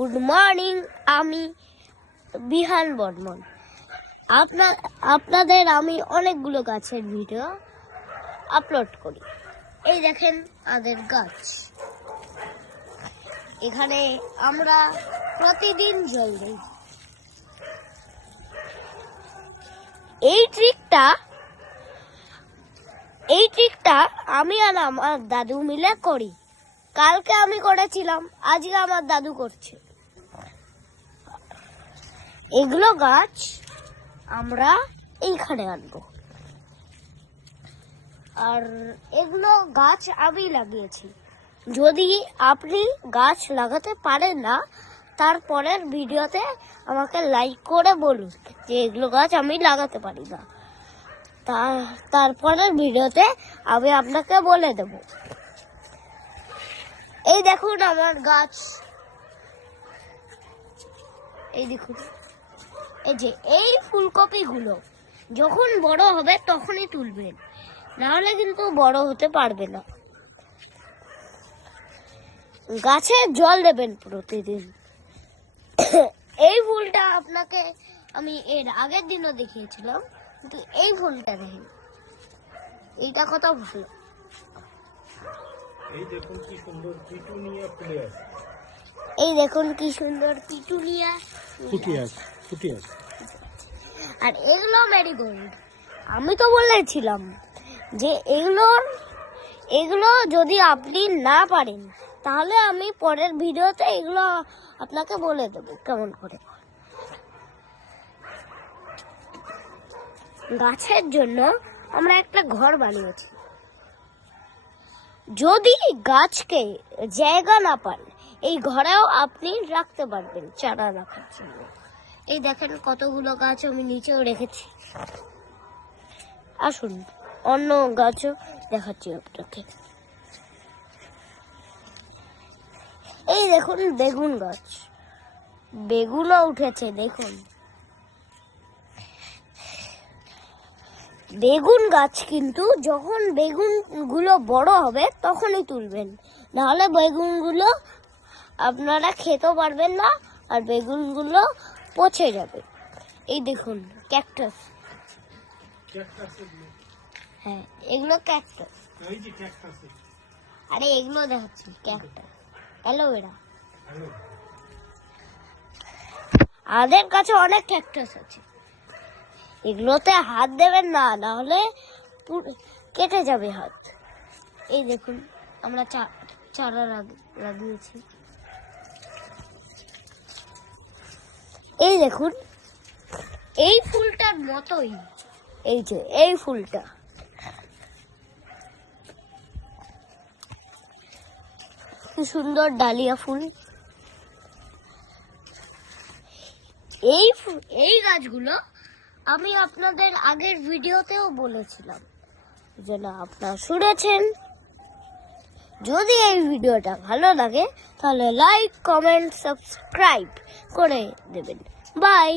Good morning. আমি বিহান বর্মন। আপনাদের আমি অনেকগুলো গাছের ভিডিও আপলোড করি। এই দেখেন আমাদের গাছ, এখানে আমরা প্রতিদিন জল দিই। এই ট্রিকটা আমি আর আমার দাদু মিলে করি। কালকে আমি করেছিলাম, আজকে আমার দাদু করছে। এগুলো গাছ আমরা এইখানে আনবো, আর এগুলো গাছ আমি লাগিয়েছি। যদি আপনি গাছ লাগাতে পারেন না, তারপরের ভিডিওতে আমাকে লাইক করে বলুন যে এগুলো গাছ আমি লাগাতে পারি না। তারপরের ভিডিওতে আমি আপনাকে বলে দেব। এই দেখুন আমার গাছ, এই দেখুন, এই যে এই ফুলকপিগুলো যখন বড় হবে তখনই তুলবেন, নাহলে কিন্তু বড় হতে পারবে না। গাছে জল দেবেন প্রতিদিন। এই ফুলটা আপনাকে আমি এর আগের দিনও দেখিয়েছিলাম, কিন্তু এই ফুলটা দেখেন, এইটা কত ভালো। এই দেখুন কি সুন্দর পিটুনিয়া ফুলে আছে। এই দেখুন কি সুন্দর পিটুনিয়া ফুটে আছে। আর এগুলো মেরিগোল্ড। আমি তো বলেছিলাম যে এগুলো যদি আপনি না পারেন, তাহলে আমি পরের ভিডিওতে এগুলো আপনাকে বলে দেবো কেমন করে। গাছের জন্য আমরা একটা ঘর বানিয়েছি। যদি গাছকে জায়গা না পান, এই ঘরেও আপনি রাখতে পারবেন চারা রাখার জন্য। এই দেখেন কতগুলো গাছ আমি নিচেও রেখেছি। আসুন অন্য গাছও দেখাচ্ছি আপনাকে। এই দেখুন বেগুন গাছ, বেগুনও উঠেছে। দেখুন বেগুন গাছ, কিন্তু যখন বেগুনগুলো বড় হবে তখনই তুলবেন, নাহলে বেগুনগুলো আপনারা খেতেও পারবেন না, আর বেগুনগুলো পচে যাবে। এই দেখুন ক্যাকটাস, হ্যাঁ এগুলো ক্যাকটাস। আরে এগুলো দেখাচ্ছি ক্যাকটাস, অ্যালোভেরা। আমাদের কাছে অনেক ক্যাকটাস আছে, এগুলোতে হাত দেবেন না, নাহলে কেটে যাবে হাত। এই দেখুন আমরা চারা লাগিয়েছি। এই দেখুন এই ফুলটার মতোই, এই যে এই ফুলটা, কি সুন্দর ডালিয়া ফুল। এই গাছগুলো আমি আপনাদের আগের ভিডিওতেও বলেছিলাম, যে না আপনারা শুনেছেন। যদি এই ভিডিওটা ভালো লাগে তাহলে লাইক, কমেন্ট, সাবস্ক্রাইব করে দেবেন। বাই।